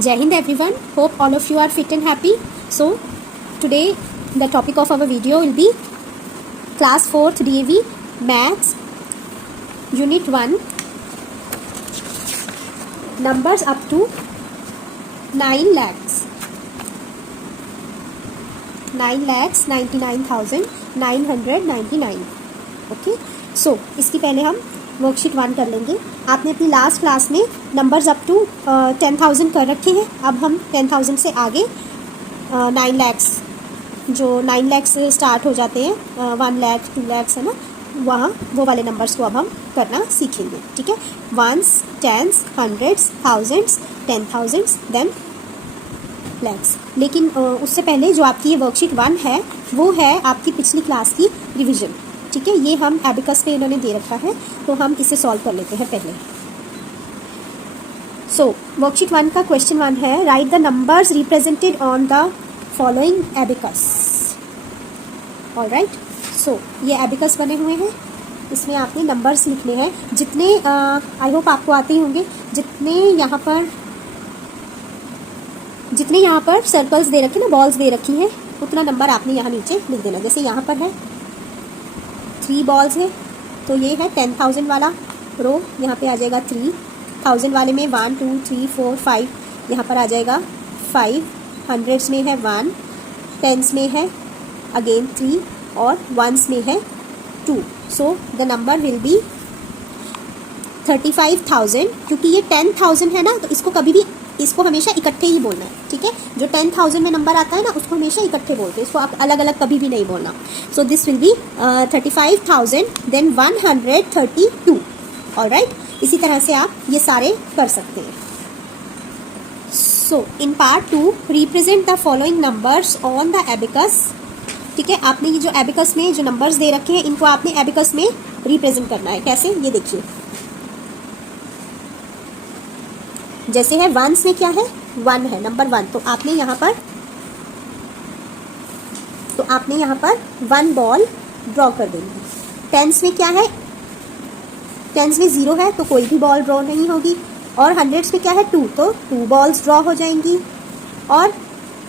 Jai Hind everyone. Hope all of you are fit and happy. So today the topic of our video will be class 4th DAV Maths Unit 1 numbers up to 9 lakhs 99,999. Okay so इसकी पहले हम worksheet 1 कर लेंगे. आपने अपनी last class में numbers up to 10,000 कर रखे हैं. अब हम 10,000 से आगे 9 लैक्स जो 9 लैक्स से स्टार्ट हो जाते हैं 1 लाख 2 लैक्स है ना, वहाँ वो वाले नंबर्स को अब हम करना सीखेंगे. ठीक है, ones, tens, hundreds, thousands, 10,000 then lakhs. लेकिन उससे पहले जो आपकी ये वर्कशीट 1 है वो है आपकी पिछली क्लास की रिविज़न. ठीक है, ये हम एबिकस पे इन्होंने दे रखा है तो हम इसे सॉल्व कर लेते हैं पहले. सो वर्कशीट 1 का क्वेश्चन 1 है, write the numbers represented on the following abacus. Alright, so ये एबिकस बने हुए हैं, इसमें आपने नंबर्स लिखने हैं जितने आई होप आपको आते ही होंगे. जितने यहाँ पर सर्कल्स दे रखे ना, बॉल्स दे रखी हैं, उतना नंबर आपने यहाँ नीचे लिख देना. जैसे यहाँ पर है 3 बॉल्स है तो ये है 10,000 वाला रो, यहाँ पे आ जाएगा 3,000 वाले में 1 2 3 4 5, यहाँ पर आ जाएगा 5, हंड्रेड्स में है 1, टेंस में है अगेन 3 और वंस में है 2. So the number will be 35,000. क्योंकि ये 10,000 है ना तो इसको हमेशा इकट्ठे ही बोलना है. ठीक है, जो 10,000 में नंबर आता है ना उसको हमेशा इकट्ठे बोलते हैं, इसको आप अलग अलग कभी भी नहीं बोलना. So this will be 35,000 then 132. Alright, इसी तरह से आप ये सारे कर सकते हैं. So in part 2 represent the following numbers on the abacus. ठीक है, आपने ये जो एबिकस में जो नंबर्स दे रखे हैं इनको आपने एबिकस में रिप्रेजेंट करना है. कैसे, ये देखिए. जैसे है वंस में क्या है, 1 है, नंबर 1, तो आपने यहाँ पर 1 बॉल ड्रॉ कर देंगे. टेंस में क्या है, टेंस में 0 है तो कोई भी बॉल ड्रॉ नहीं होगी. और हंड्रेड्स में क्या है 2, तो 2 बॉल्स ड्रॉ हो जाएंगी. और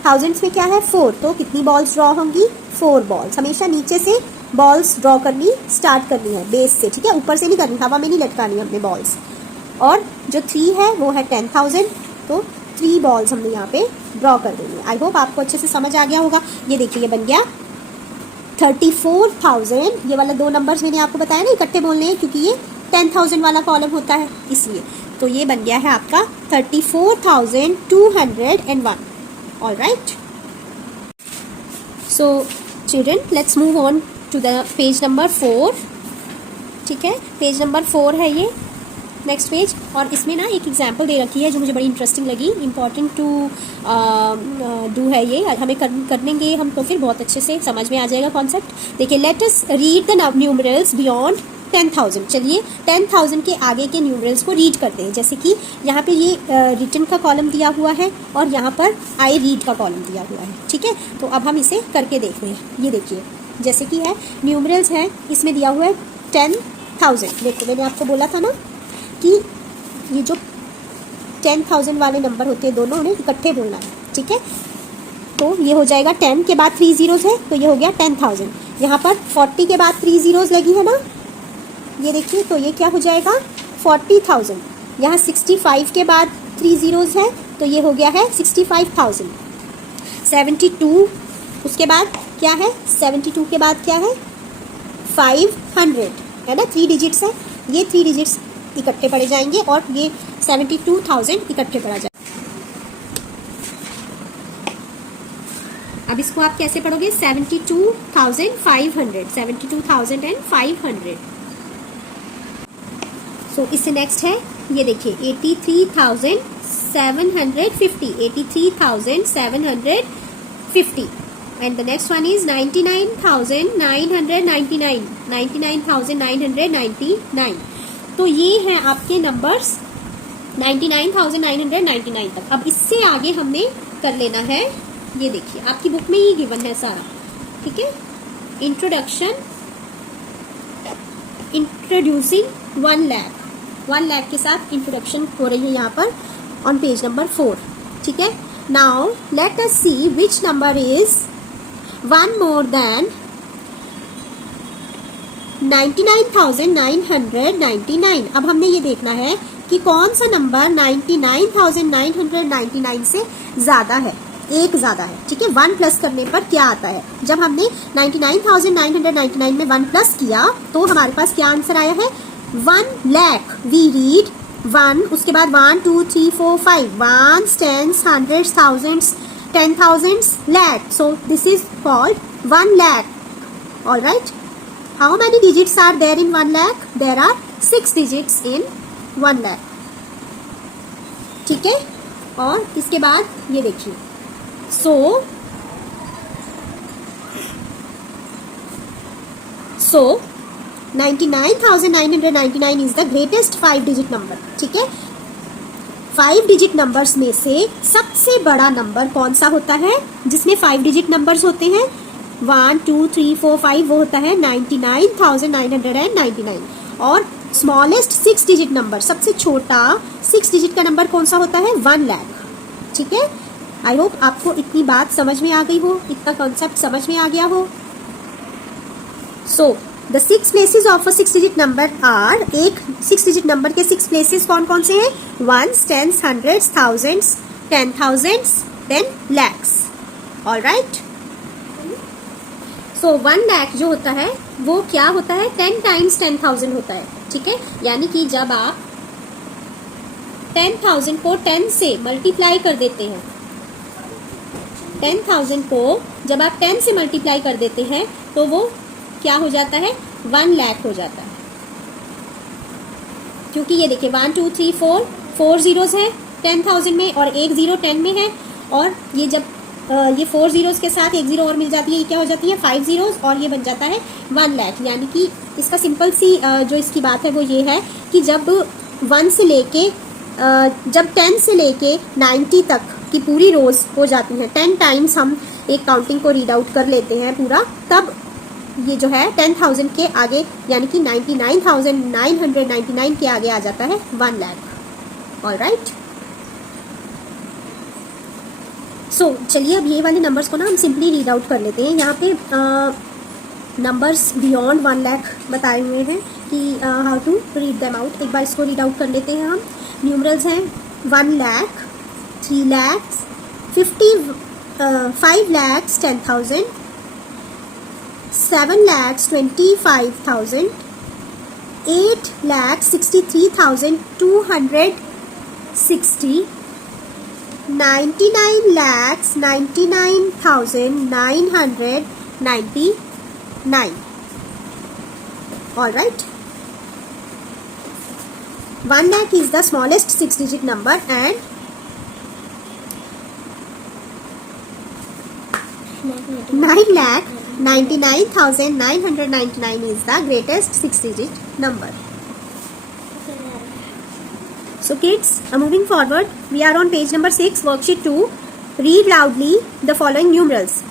थाउजेंड्स में क्या है 4, तो कितनी बॉल्स ड्रॉ होंगी, 4 बॉल्स. हमेशा नीचे से बॉल्स ड्रॉ करनी स्टार्ट करनी है, बेस से. ठीक है, ऊपर से नहीं करनी, हवा में नहीं लटकानी हमने बॉल्स. और जो 3 है वो है 10,000, तो 3 बॉल्स हमने यहाँ पे ड्रॉ कर देंगे. आई होप आपको अच्छे से समझ आ गया होगा. ये देखिए, ये बन गया 34,000. ये वाला 2 नंबर्स मैंने आपको बताया ना इकट्ठे बोलने हैं क्योंकि ये 10,000 वाला कॉलम होता है इसलिए. तो ये बन गया है आपका 34,201. All right, so children let's move on to the page number 4. ठीक है, पेज नंबर 4 है ये नेक्स्ट पेज. और इसमें ना एक एग्जाम्पल दे रखी है जो मुझे बड़ी इंटरेस्टिंग लगी. इंपॉर्टेंट टू डू है ये, हमें करेंगे हम तो फिर बहुत अच्छे से समझ में आ जाएगा कॉन्सेप्ट. देखिए, let us read the numerals beyond 10,000. चलिए 10,000 के आगे के न्यूमरल्स को रीड करते हैं. जैसे कि यहाँ पे ये रिटन का कॉलम दिया हुआ है और यहाँ पर आई रीड का कॉलम दिया हुआ है. ठीक है, तो अब हम इसे करके देखते हैं. ये देखिए, जैसे कि है न्यूमरल्स है, इसमें दिया हुआ है 10,000. देखो, मैंने आपको बोला था ना कि ये जो 10,000 वाले नंबर होते हैं दोनों उन्हें इकट्ठे बोलना है. ठीक है, तो ये हो जाएगा 10 के बाद 3 zeros है तो ये हो गया 10,000. यहाँ पर 40 के बाद 3 zeros लगी है ना, ये देखिए, तो ये क्या हो जाएगा 40,000. यहाँ 65 के बाद 3 zeros है तो ये हो गया है 65,000. 72 उसके बाद क्या है, 72 के बाद क्या है 500 है ना, 3 डिजिट्स है. ये 3 डिजिट्स इकट्ठे पड़े जाएंगे और ये 72,000 इकट्ठे पड़ा जाएगा. अब इसको आप कैसे पढ़ोगे, 72,500, 72,500. सो इससे नेक्स्ट है, ये देखिए 83,750, 83,750. And the next one is 99,999, 99,999. तो ये हैं आपके नंबर्स 99,999 तक. अब इससे आगे हमने कर लेना है, ये देखिए आपकी बुक में ही गिवन है सारा. ठीक है, इंट्रोड्यूसिंग 1 लाख के साथ इंट्रोडक्शन हो रही है यहाँ पर ऑन पेज नंबर 4. ठीक है. Now let us see which number is 1 more than 99,999. अब हमने ये देखना है कि कौन सा नंबर 99,999 से ज्यादा है, एक ज्यादा है. ठीक है, 1 प्लस करने पर क्या आता है. जब हमने 99,999 में 1 प्लस किया तो हमारे पास क्या आंसर आया है, 1 लाख. वी रीड 1, उसके बाद 1 2 3 4 5 1s 10s 100s 1000s 10,000s lakh. So this is called 1 lakh. All right. How many digits are there in 1 lakh? There are 6 digits in 1 lakh. ठीक है. और इसके बाद ये देखिए, so 99,999 is the greatest 5 digit number. ठीक है. 5 digit numbers में से सबसे बड़ा नंबर कौन सा होता है, जिसमें 5 डिजिट नंबर्स होते हैं 1 2 3 4 5, वो होता है 99,999. और स्मॉलेस्ट 6 डिजिट नंबर, सबसे छोटा 6 डिजिट का नंबर कौन सा होता है, 1 लाख. ठीक है. आई होप आपको इतनी बात समझ में आ गई हो, इतना कॉन्सेप्ट समझ में आ गया हो. So the 6 places of a 6 digit number are, एक 6 डिजिट नंबर के 6 प्लेसेस कौन कौन से हैं, 1s 10s 100s 1000s 10,000s then lakhs. All right. So 1 lakh जो होता है वो क्या होता है, 10 टाइम्स 10,000 होता है. ठीक है, यानी कि जब आप 10,000 को 10 से मल्टीप्लाई कर देते हैं, 10,000 को जब आप 10 से मल्टीप्लाई कर देते हैं तो वो क्या हो जाता है, 1 लाख हो जाता है. क्योंकि ये देखिए 1 2 3 4 जीरोस है 10,000 में और एक जीरो 10 में है. और ये जब ये 4 जीरोस के साथ एक जीरो और मिल जाती है, ये क्या हो जाती है, 5 जीरोस, और ये बन जाता है 1 लाख. यानी कि इसका सिंपल सी जो इसकी बात है वो ये है कि जब 1 से लेके जब 10 से लेके 90 तक की पूरी रोज हो जाती हैं, 10 टाइम्स हम एक काउंटिंग को रीड आउट कर लेते हैं पूरा, तब ये जो है 10,000 के आगे यानी कि 99,999 के आगे आ जाता है 1 लाख. All right. सो चलिए अब ये वाले नंबर्स को ना हम सिंपली रीड आउट कर लेते हैं. यहाँ पे नंबर्स बियॉन्ड 1 लाख बताए हुए हैं कि how to read them out. एक बार इसको रीड आउट कर लेते हैं हम. न्यूमरल्स हैं 1 lakh, 3 lakh, 5 lakh 10,000, 7 lakhs 25,000, 8 lakhs 63,260, 99 lakhs 99,999. All right. 1 lakh is the smallest 6-digit number and 9,99,999 is the greatest 6-digit number. So kids, moving forward, we are on page number 6, worksheet 2. Read loudly the following numerals.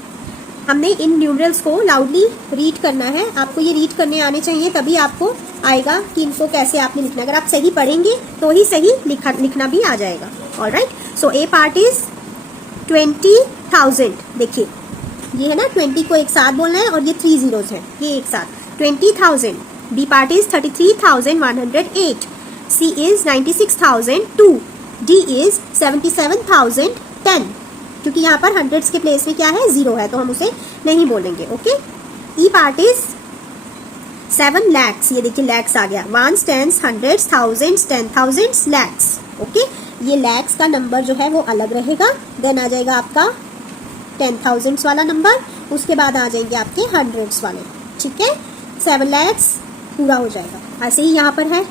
हमने इन numerals को loudly read करना है. आपको ये read करने आने चाहिए, तभी आपको आएगा कि इनको कैसे आपने लिखना. अगर आप सही पढ़ेंगे तो ही सही लिखना भी आ जाएगा. All right. So A part is 20,000. देखिए ये है ना, 20 को एक साथ बोलना है और ये 3 जीरोस हैं, ये एक साथ 20,000. B part is 33,108. C is 96,002. D is 77,010. क्योंकि यहाँ पर हंड्रेड्स के प्लेस में क्या है, जीरो है, तो हम उसे नहीं बोलेंगे. Okay. E part is 7 lakhs. ये देखिए लैक्स आ गया. 1s 10s 100s 1000s 10,000s lakhs. Okay. ये लैक्स का नंबर जो है वो अलग रहेगा. देन आ जाएगा आपका 10,000s वाला नंबर, उसके बाद आ जाएंगे आपके हंड्रेड्स वाले. ठीक है. 7 lakhs पूरा हो जाएगा. ऐसे ही यहाँ पर है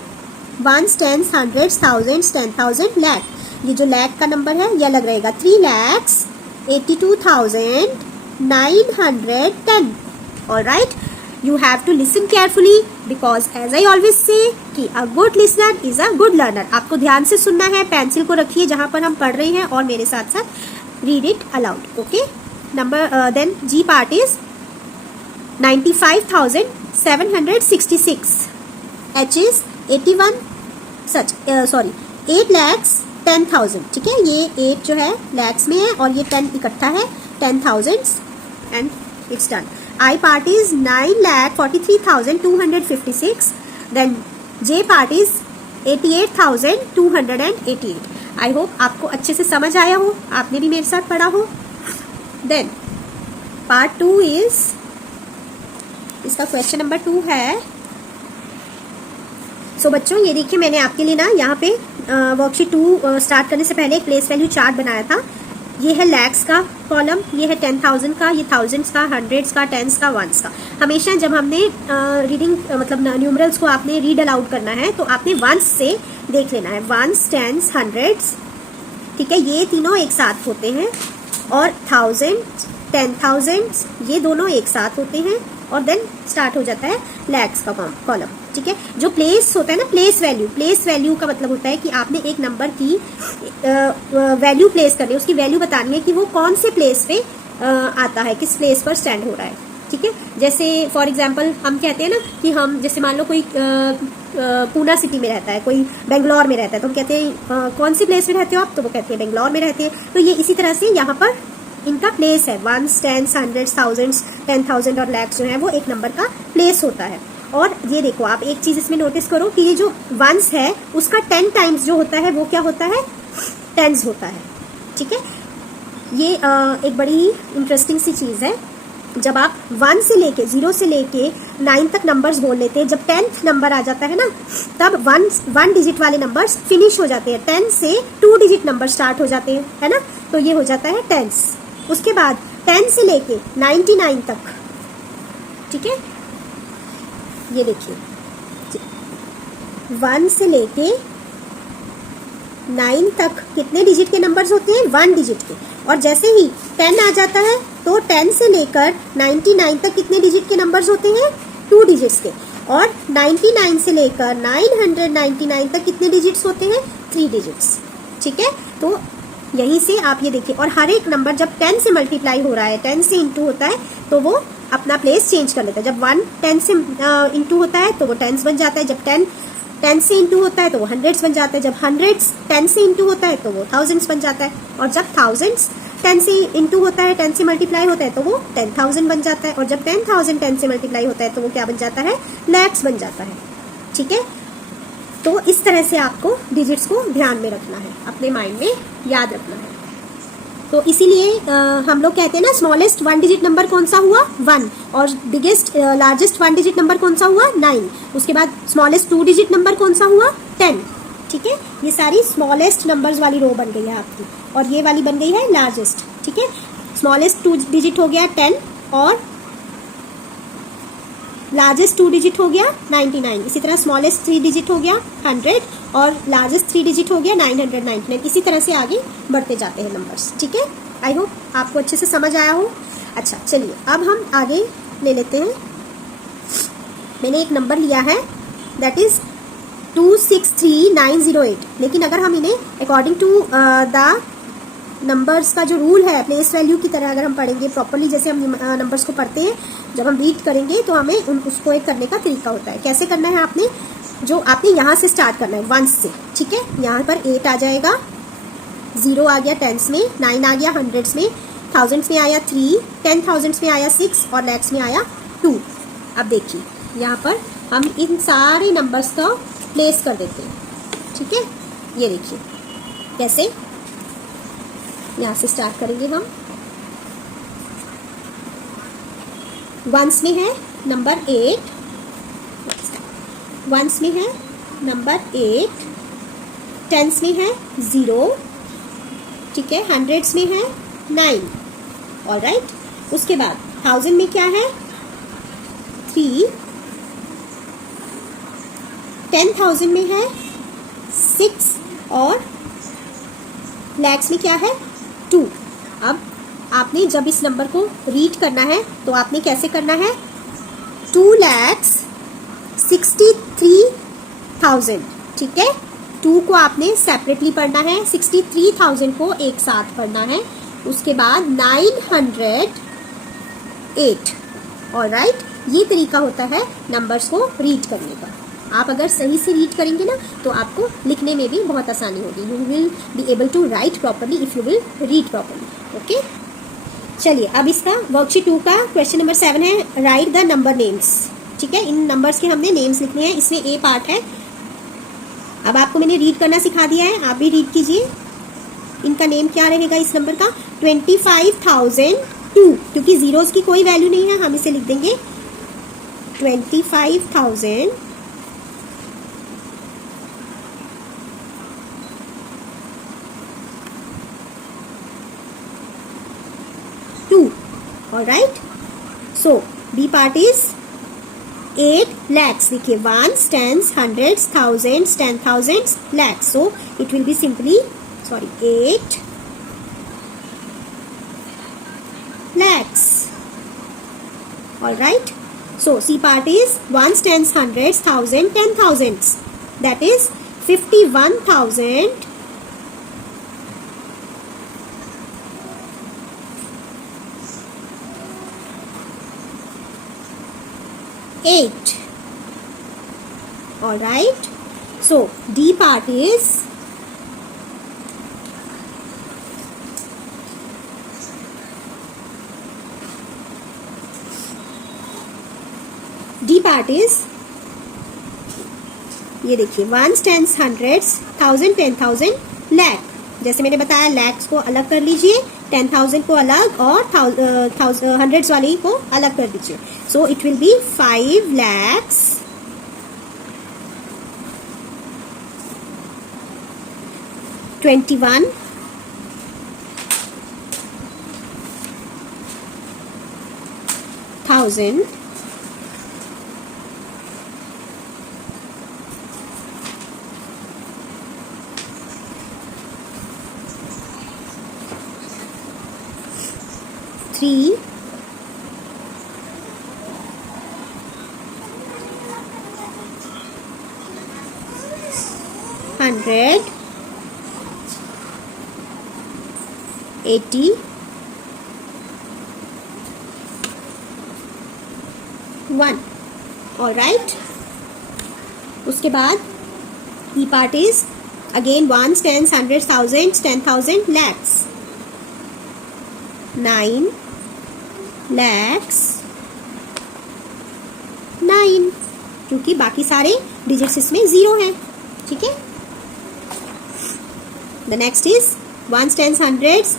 1s 10s 100s 1000s 10,000 lakh. ये जो लैख का नंबर है ये अलग रहेगा. 3,82,910. All right. You have to listen carefully because as I always say कि a good listener is a good learner. आपको ध्यान से सुनना है. पेंसिल को रखिए जहाँ पर हम पढ़ रहे हैं और मेरे साथ साथ read it aloud. Okay. Then G part is 95,766. H is 8 lakhs 10,000, ठीक है। ये 8 जो है लैक्स में है और ये 10 इकट्ठा है 10,000 and it's done. I part is 9,43,256, then J part is 88,288। I hope आपको अच्छे से समझ आया हो, आपने भी मेरे साथ पढ़ा हो। देन पार्ट 2 इज, इसका क्वेश्चन नंबर 2 है। सो बच्चों ये देखिए मैंने आपके लिए ना यहाँ पे वर्कशीट 2 स्टार्ट करने से पहले एक प्लेस वैल्यू चार्ट बनाया था। ये है लैक्स का कॉलम, ये है 10,000 का, ये थाउजेंड्स का, हंड्रेड्स का, टेंस का, वंस का। हमेशा जब हमने रीडिंग मतलब न्यूमरल्स को आपने रीड अलाउड करना है तो आपने वंस से देख लेना है, वंस, टेंस, हंड्रेड्स, ठीक है, ये तीनों एक साथ होते हैं, और थाउजेंड, 10,000 ये दोनों एक साथ होते हैं, और देन स्टार्ट हो जाता है लैक्स का कॉलम, ठीक है। जो प्लेस होता है ना, प्लेस वैल्यू का मतलब होता है कि आपने एक नंबर की वैल्यू प्लेस करनी है, उसकी वैल्यू बतानी है कि वो कौन से प्लेस पे आता है, किस प्लेस पर स्टैंड हो रहा है, ठीक है। जैसे फॉर एग्जांपल हम कहते हैं ना कि हम जैसे मान लो कोई पूना सिटी में रहता है, कोई बेंगलोर में रहता है, तो हम कहते हैं कौन सी प्लेस में रहते हो आप, तो वो कहते हैं बेंगलोर में रहते हैं। तो ये इसी तरह से यहाँ पर इनका प्लेस है, वंस, टेंस, हंड्रेड्स, थाउजेंड्स, 10,000 और लैक्स जो है वो एक नंबर का प्लेस होता है। और ये देखो आप एक चीज इसमें नोटिस करो कि ये जो वंस है उसका 10 टाइम्स जो होता है वो क्या होता है, टेंस होता है, ठीक है। ये एक बड़ी इंटरेस्टिंग सी चीज है। जब आप 1 से लेके 0 से लेके 9 तक नंबर्स बोल लेते हैं, जब 10th नंबर आ जाता है ना, तब 1 डिजिट वाले नंबर्स फिनिश हो जाते हैं, 10 से 2 डिजिट नंबर स्टार्ट हो जाते हैं, है ना। तो ये हो जाता है टेंस। उसके बाद 10 से लेके 99 तक, ठीक है, ये देखिए 1 से लेके 9 तक कितने डिजिट के नंबर्स होते हैं, 1 डिजिट के। और जैसे ही 10 आ जाता है तो 10 से लेकर 99 तक कितने डिजिट के नंबर्स होते हैं, 2 डिजिट्स के। और 99 से लेकर 999 तक कितने डिजिट्स होते हैं, 3 डिजिट्स, ठीक है। तो यहीं से आप ये देखिए, और हर एक नंबर जब 10 से मल्टीप्लाई हो रहा है, 10 से इंटू होता है, तो वो अपना प्लेस चेंज कर लेता है। जब 1 10 से इंटू होता है तो वो टेंस बन जाता है, जब 10 से इंटू होता है तो वो हंड्रेड्स बन जाता है, जब हंड्रेड्स 10 से इंटू होता है तो वो थाउजेंड्स बन जाता है, और जब थाउजेंड्स 10 से इंटू होता है, 10 से मल्टीप्लाई होता है तो वो 10,000 बन जाता है, और जब 10,000 10 से मल्टीप्लाई होता है तो वो क्या बन जाता है, लैक्स बन जाता है, ठीक है। तो इस तरह से आपको डिजिट्स को ध्यान में रखना है, अपने माइंड में याद रखना है। तो इसीलिए हम लोग कहते हैं ना, स्मॉलेस्ट 1 डिजिट नंबर कौन सा हुआ, 1, और बिगेस्ट लार्जेस्ट 1 डिजिट नंबर कौन सा हुआ, 9। उसके बाद स्मॉलेस्ट 2 डिजिट नंबर कौन सा हुआ, 10, ठीक है। ये सारी स्मॉलेस्ट नंबर्स वाली रो बन गई है आपकी, और ये वाली बन गई है लार्जेस्ट, ठीक है। स्मॉलेस्ट 2 डिजिट हो गया 10, और लार्जेस्ट 2 डिजिट हो गया 99। इसी तरह स्मॉलेस्ट 3 डिजिट हो गया 100, और लार्जेस्ट 3 डिजिट हो गया 999। इसी तरह से आगे बढ़ते जाते हैं नंबर्स, ठीक है। आई होप आपको अच्छे से समझ आया हो। अच्छा चलिए अब हम आगे ले लेते हैं। मैंने एक नंबर लिया है दैट इज 263908, लेकिन अगर हम इन्हें अकॉर्डिंग टू द नंबर्स का जो रूल है, प्लेस वैल्यू की तरह अगर हम पढ़ेंगे प्रॉपरली, जैसे हम नंबर्स को पढ़ते हैं, जब हम रीड करेंगे तो हमें उसको एक करने का तरीका होता है। कैसे करना है, आपने यहाँ से स्टार्ट करना है 1 से, ठीक है। यहाँ पर 8 आ जाएगा, 0 आ गया टेंस में, 9 आ गया हंड्रेड्स में, थाउजेंड्स में आया 3, 10,000 में आया 6, और लैक्स में आया 2। अब देखिए यहाँ पर हम इन सारे नंबर्स का प्लेस कर देते हैं, ठीक है। ये देखिए कैसे, यहाँ से स्टार्ट करेंगे हम। 1s में है नंबर 8, 1s में है नंबर 8, 10s में है 0, ठीक है, हंड्रेड्स में है 9, ऑलराइट। उसके बाद 1000 में क्या है 3, 10,000 में है 6, और लैक्स में क्या है 2। अब आपने जब इस नंबर को रीड करना है तो आपने कैसे करना है, 2,63,000, ठीक है। 2 को आपने सेपरेटली पढ़ना है, 63,000 को एक साथ पढ़ना है। उसके बाद 908, ऑलराइट। ये तरीका होता है नंबर्स को रीड करने का, आप अगर सही से रीड करेंगे ना तो आपको लिखने में भी बहुत आसानी होगी. You will be able to write properly if you will read properly. Okay, चलिए अब इसका वर्कशीट 2 का क्वेश्चन नंबर 7 है, राइट द नंबर नेम्स. ठीक है, इन नंबर्स के हमने नेम्स लिखने हैं. इसमें ए पार्ट है. अब आपको मैंने रीड करना सिखा दिया है, आप भी रीड कीजिए. इनका नेम क्या रहेगा इस नंबर का? 25,002. क्योंकि जीरोस की कोई वैल्यू नहीं है, हम इसे लिख देंगे 25,000 2. Alright. So B part is 8 lakhs. देखिए, ones, tens, hundreds, thousands, 10,000s, lakhs. So it will be simply 8 lakhs. Alright. So C part is ones, tens, hundreds, thousand, 10,000s. That is 51,000. 8. All right. So D part is ये देखिए, once, tens, hundreds, 1000, 10,000, lakh. जैसे मैंने बताया, लैक्स को अलग कर लीजिए, 10,000 को अलग और हंड्रेड्स वाले को अलग कर दीजिए. So it will be 5 lakhs 21,000 3 100 80 1. All right. उसके बाद E part is again ones, tens, hundreds, thousands, 10,000, lakhs. 9 lakhs 9, क्योंकि बाकी सारे डिजिट्स इसमें 0 हैं. ठीक है. The next is ones, tens, hundreds,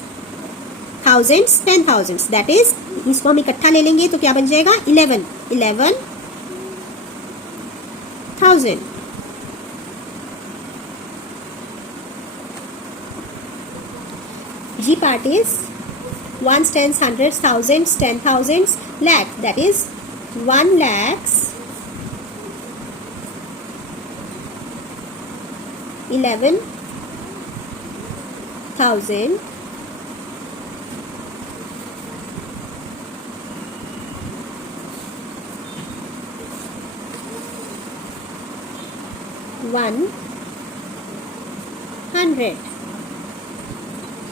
thousands, 10,000s. That is, इसको हम इकट्ठा ले लेंगे तो क्या बन जाएगा? 11,000. G part is ones, tens, hundreds, thousands, 10,000s, lakh. That is 1 lakhs 11,000 100.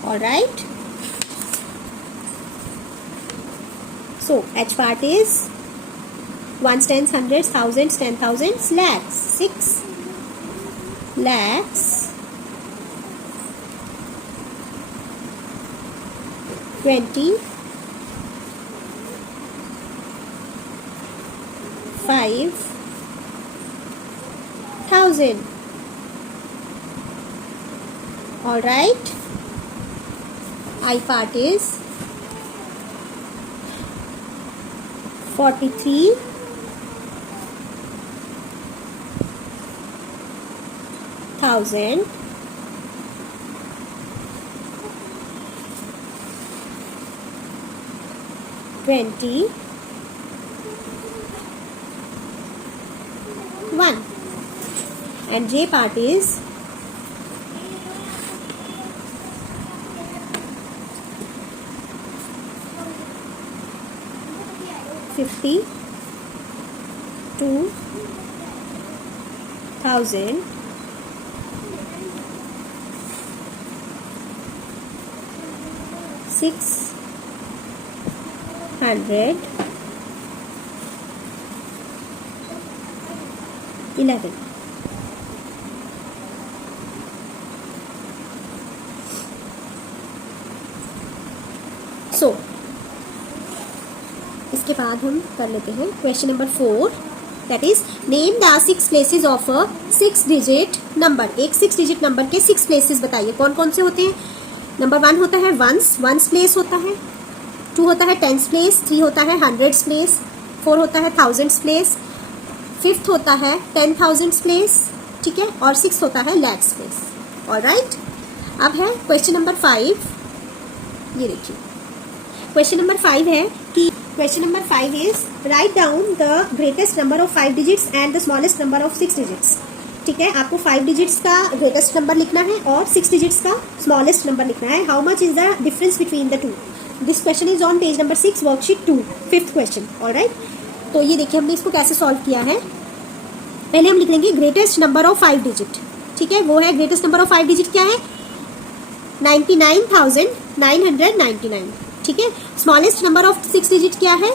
All right. So H part is ones, tens, hundreds, thousands, 10,000s, lakhs. 6 lakhs 25,000. All right. I part is 43,000 21. And J part is 52,000 600 11। सो इसके बाद हम कर लेते हैं question number 4, that is name the 6 places of a 6 digit number. एक 6 digit number के 6 places बताइए कौन कौन से होते हैं। नंबर 1 होता है वंस प्लेस होता है, 2 होता है टेंस प्लेस, 3 होता है हंड्रेड्स प्लेस, 4 होता है थाउजेंड्स प्लेस, 5th होता है 10,000 प्लेस, ठीक है, और 6th होता है लैक्स प्लेस। ऑलराइट, अब है क्वेश्चन नंबर 5। ये देखिए क्वेश्चन नंबर 5 है कि question number 5 is write down the greatest number of 5 digits and the smallest number of 6 digits. ठीक है, आपको 5 डिजिट्स का ग्रेटेस्ट नंबर लिखना है और 6 डिजिट्स का स्मॉलेस्ट नंबर लिखना है। How much is the difference between the to. This question is on page number 6 worksheet 2, 5th question. Alright, तो ये देखिए हमने इसको कैसे सॉल्व किया है। पहले हम लिख लेंगे ग्रेटेस्ट नंबर ऑफ 5 डिजिट। ठीक है, वो है ग्रेटेस्ट नंबर ऑफ 5 डिजिट क्या है 99,999। ठीक है, स्मॉलेस्ट नंबर ऑफ 6 डिजिट क्या है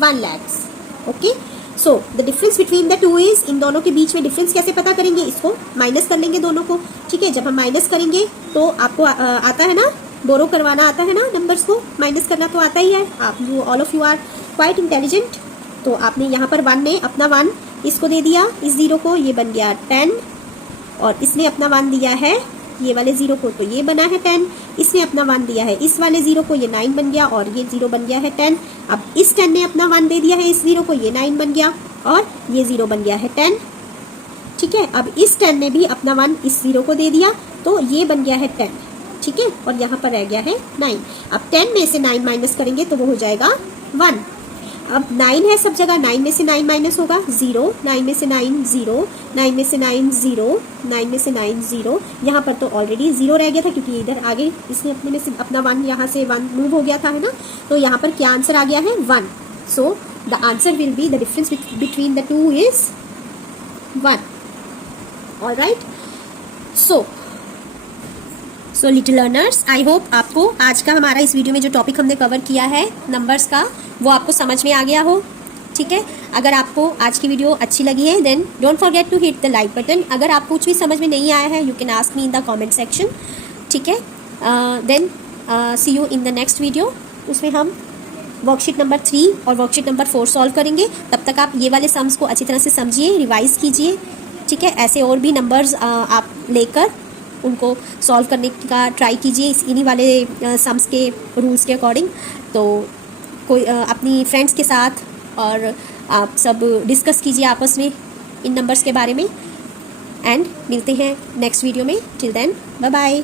1 lakh. Okay, so the difference between the two is, इन दोनों के बीच में डिफरेंस कैसे पता करेंगे, इसको माइनस कर लेंगे दोनों को। ठीक है, जब हम माइनस करेंगे तो आपको आता है ना, बोरो करवाना आता है ना, नंबर्स को माइनस करना तो आता ही है। आप all of you are quite intelligent. तो आपने यहाँ पर 1 ने अपना 1 इसको दे दिया, इस 0 को, ये बन गया 10, और इसने अपना 1 दिया है ये वाले 0 को, तो ये बना है 10। इसने अपना 1 दिया है इस वाले 0 को, ये 9 बन गया, और ये 0 बन गया है 10। अब इस 10 ने अपना 1 दे दिया है इस 0 को, ये 9 बन गया, और ये 0 बन गया है 10। ठीक है, अब इस 10 ने भी अपना 1 इस 0 को दे दिया, तो ये बन गया है 10। ठीक है, और यहाँ पर रह गया है 9। अब 10 में से 9 माइनस करेंगे तो वो हो जाएगा 1। अब 9 है सब जगह, 9 में से 9 माइनस होगा 0, 9 में से 9 0, 9 में से 9 0, 9 में से 9 0। यहाँ पर तो ऑलरेडी 0 रह गया था क्योंकि इधर आगे इसने अपने में से अपना 1, यहाँ से 1 मूव हो गया था, है ना। तो यहाँ पर क्या आंसर आ गया है 1। So the answer will be the difference between the two is 1। Alright, so little learners, I hope आपको आज का हमारा इस वीडियो में जो टॉपिक हमने कवर किया है नंबर्स का, वो आपको समझ में आ गया हो। ठीक है, अगर आपको आज की वीडियो अच्छी लगी है then don't forget to hit the like button. अगर आपको कुछ भी समझ में नहीं आया है you can ask me in the comment section. ठीक है, then see you in the next video. उसमें हम वर्कशीट नंबर 3 और वर्कशीट नंबर 4 सॉल्व करेंगे। तब तक आप ये वाले सम्स को अच्छी तरह से समझिए, रिवाइज कीजिए। ठीक है, ऐसे और भी नंबर्स आप लेकर उनको सॉल्व करने का ट्राई कीजिए इन्हीं वाले सम्स के रूल्स के अकॉर्डिंग। तो कोई अपनी फ्रेंड्स के साथ और आप सब डिस्कस कीजिए आपस में इन नंबर्स के बारे में। एंड मिलते हैं नेक्स्ट वीडियो में। Till then bye bye.